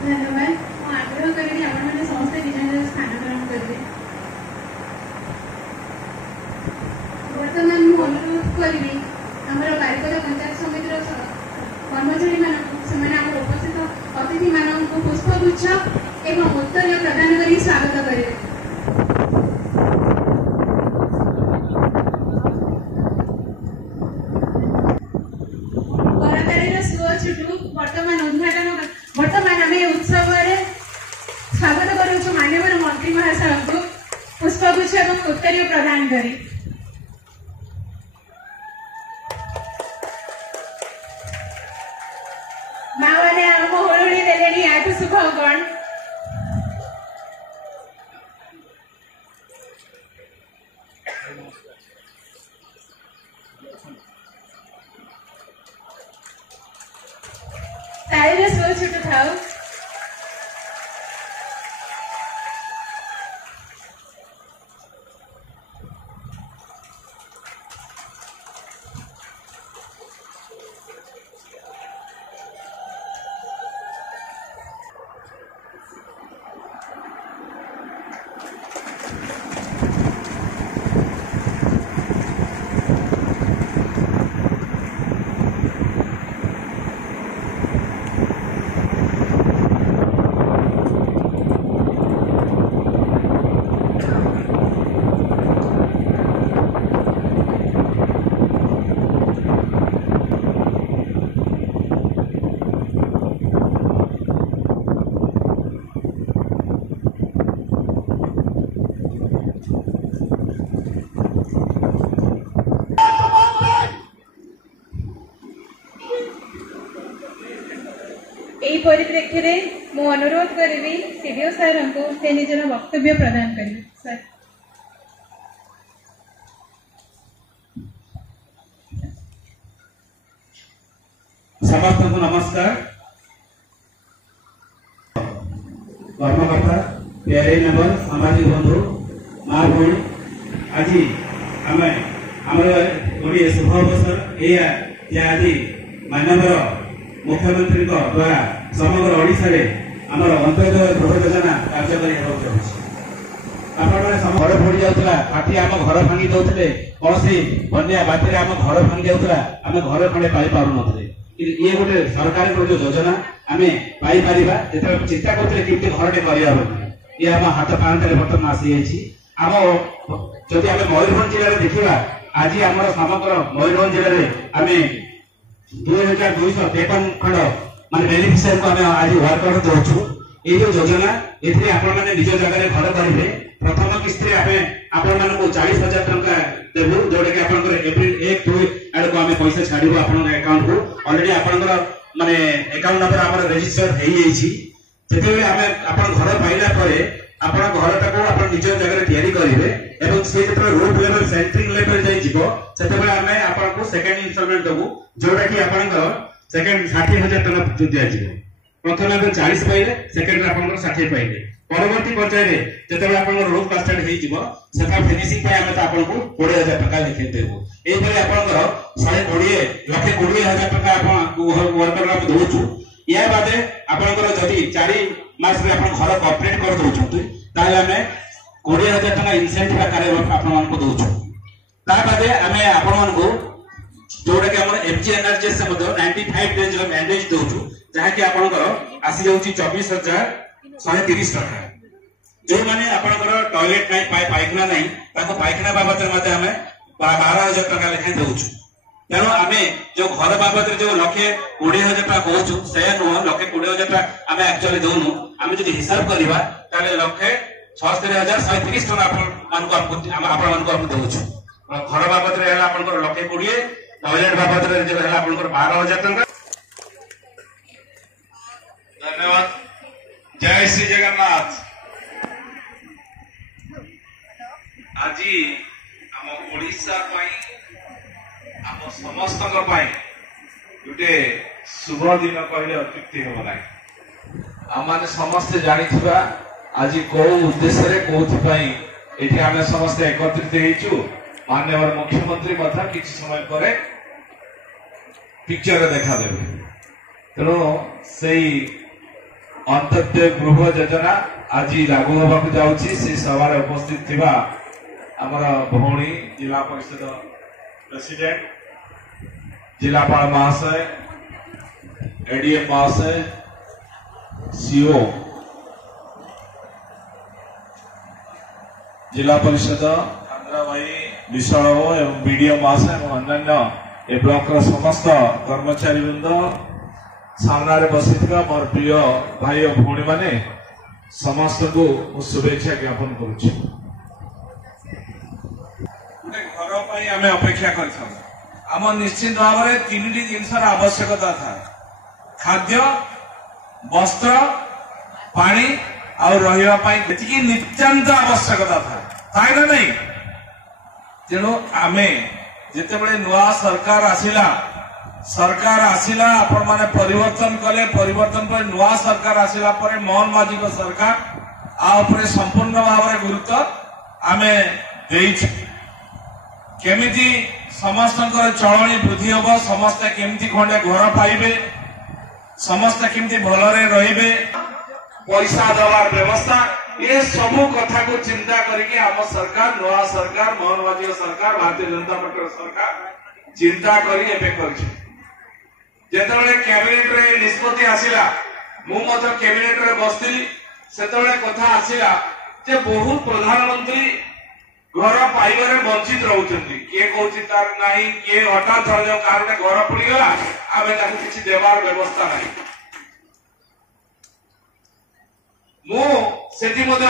धन्यवाद। आग्रह करी आपने समस्त निज निज स्थान ग्रहण करेंगे। बर्तमान मुझे अनुरोध करी बारिपदा पंचायत समितिर कर्मचारी मान उपस्थित अतिथि मान पुष्पगुच्छ एवं उत्तर प्रदान कर स्वागत करेंगे। कलाकारी सुओ छुटू वर्तमान उद्घाटन वर्तमान आम उत्सव स्वागत करुँ माननीय मंत्री महाशय को पुष्पगुच्छ और उत्तर प्रदान करी। माने आम होली देले आठु सुख कौन तारीर सुर छुट थाओ। परिप्रेक्षी में मु अनुरोध करी सीडीओ सर को से निजर वक्तव्य प्रदान करेंगे। सर समस्त को नमस्कार। कर्मकर्ता प्यारे मेंबर सामाजिक बंधु माँ भाई आज आम गोटे शुभ अवसर यह आज माननीय मुख्यमंत्री द्वारा समग्र ओडिशा आमर अंत्योदय गृह योजना कार्यकारी घर फोड़ी जाऊला काटी आम घर भांगी दौले कौन बन्या बात्य आम घर भांगी जाऊला आम घर खंडे पाई नुले ये गोटे सरकार जो योजना आम पाई जो चिंता करते कि घरटे कर ये आम हाथ पांच बर्तमान आसी आम जदि आम मयूरभंज जिले में देखा आज आम समग्र मयूरभंज जिले में आम 2253 खंड मान बेनिफिशियरी को आम आज वर्कर दौचु ये जो योजना ये निज जगह घर करेंगे। प्रथम किस्ती आपण 40,000 टंका देवु जोटा कि एप्रिल 1-2 आड़ को आम पैसा छाड़ू अकाउंट को अलरेडी आपंकर माने अकाउंट नंबर आम रेजिस्टर हो घर पाइला आपण घर टाक निज जगह तैयारी करेंगे एवं से जो रूट लेवल सेंट्रिंग लेवल जाए आम आपको सेकेंड इनस्टॉलमेंट देवु जोटा कि आपंकर सेकेंड 60,000 टंका दिज्व। प्रथम 40 पाइले सेकेंड आप 60 पाइले परवर्ती पर्याय जो आप रूफ प्लास्टर हो फिनिशिंग आपको 20,000 टंका लिखे देवु। यही आपंकर 120,00,000 टंका वर्कर दौचु। या बादे आपंकर जदि 4 मास घर कंप्लीट कर दौरान आम 20,000 टंका इनसेंटिव आकार आपको दौचु। बादे आम आपको जोटा कि एमजीएनआरजीएस 95 डेज मैंडेज दौचु जहाँकि आपंकर आसी जाऊँ 24,130 टका। जो मैंने आपंकर टॉयलेट नहीं पायखाना नहीं पायखाना बाबद आम 12,000 टका लेखाएं दौचु। तेणु आम जो घर बाबद जो 1,20,000 टका कहूँ से नुह 1,20,000 टका आम एक्चुअली दौनु आम जो हिसाब करवा 1,76,130 टका आपको दौचु। घर बाबद 1,20,000 टॉयलेट बाबद 12,000 टका। धन्यवाद। जय श्री जगन्नाथ। आज आम ओडिशा आम समस्त गोटे शुभ दिन कहले अत्युक्ति हम ना। आम समस्ते जानी आज कौ उद्देश्य कौन आम समस्ते एकत्रित हो माननीय मुख्यमंत्री किसी समय पर पिक्चर देखा देवे। तेणु से अंत्योदय गृह योजना आज लागू होगा जाऊँगी से सभार उपस्थित थिबा आमर भौणी जिला परिषद प्रेसिडेंट जिलापाल महाशय एडीएम महाशय सीओ जिला परिषद आंध्रा भाई विशाल एवं बीडीओ महाशय एवं अन्य ए ब्लॉक समस्त कर्मचारी वृंद सामने बसी मोर प्रिय भाई और भौणी माने समस्त को शुभेच्छा ज्ञापन करुच्ची। घर आम अपेक्षा कर निश्चित भाव में 3टी जिनसर आवश्यकता था खाद्य वस्त्र पानी और रही नितांत आवश्यकता था ना नहीं। तेणु आम जिते नुआ सरकार आसिला आपण माने परिवर्तन कले परिवर्तन पर नुआ सरकार आसिला पर मोहन माझी को सरकार आ संपूर्ण भाव में गुरुत्व आम केमिति समस्त चलनी वृद्धि हम समस्ते केमती खंडे घर पाइबे समस्ते केमती भलरे रहिबे पैसा देवार व्यवस्था ये सबू कथा को चिंता करके आम सरकार नुआ सरकार मोहन माझी सरकार भारतीय जनता पार्टी सरकार चिंता करी जेतबेले कैबिनेट रे निष्पत्ति आसिला मु मत कैबिनेट रे बसली सेतबेले कथा आसिला जे बहुत प्रधानमंत्री घर पाइबारे वंचित रहउछन्ती के कहउछि तार नाही के हठात जो कारण घर पड़ीगला आमे ताकू किछि देवार व्यवस्था नाही मु सेठी मते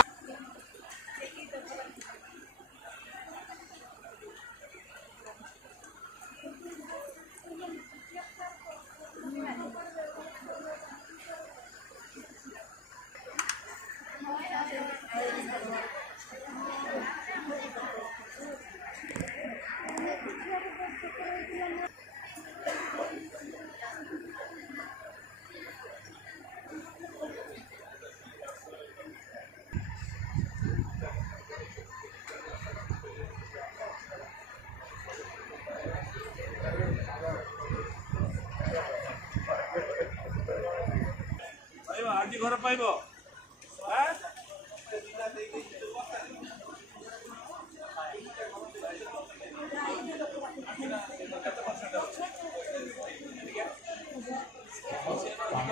आज घर पाइब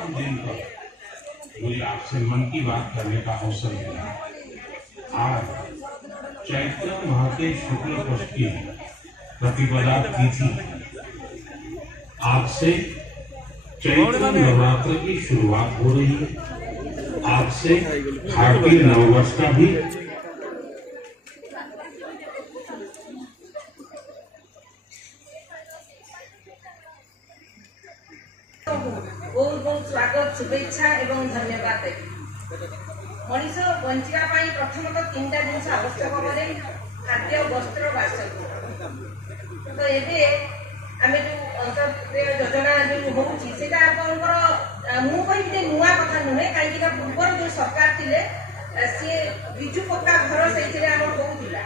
दिन पर मुझे आपसे मन की बात करने का अवसर मिला। आज चैत्र माह के शुक्ल पक्ष की प्रतिपदा तिथि आज से चैत्र नवरात्र की शुरुआत हो रही है। आज से भारतीय नववर्ष का भी बहुत बहुत स्वागत शुभेच्छा एवं धन्यवाद मनीष बंचा प्रथमतः 3टा जिन आवश्यक करे खाद्य वस्त्र बासगृह तो ये आम जो अंत्योदय योजना जो होची सेटा आपनकर मु कहि नुआ कथा नुहे कहीं पूर्व जो सरकार थिले सी बिजु पक्का घर से आम होउतिला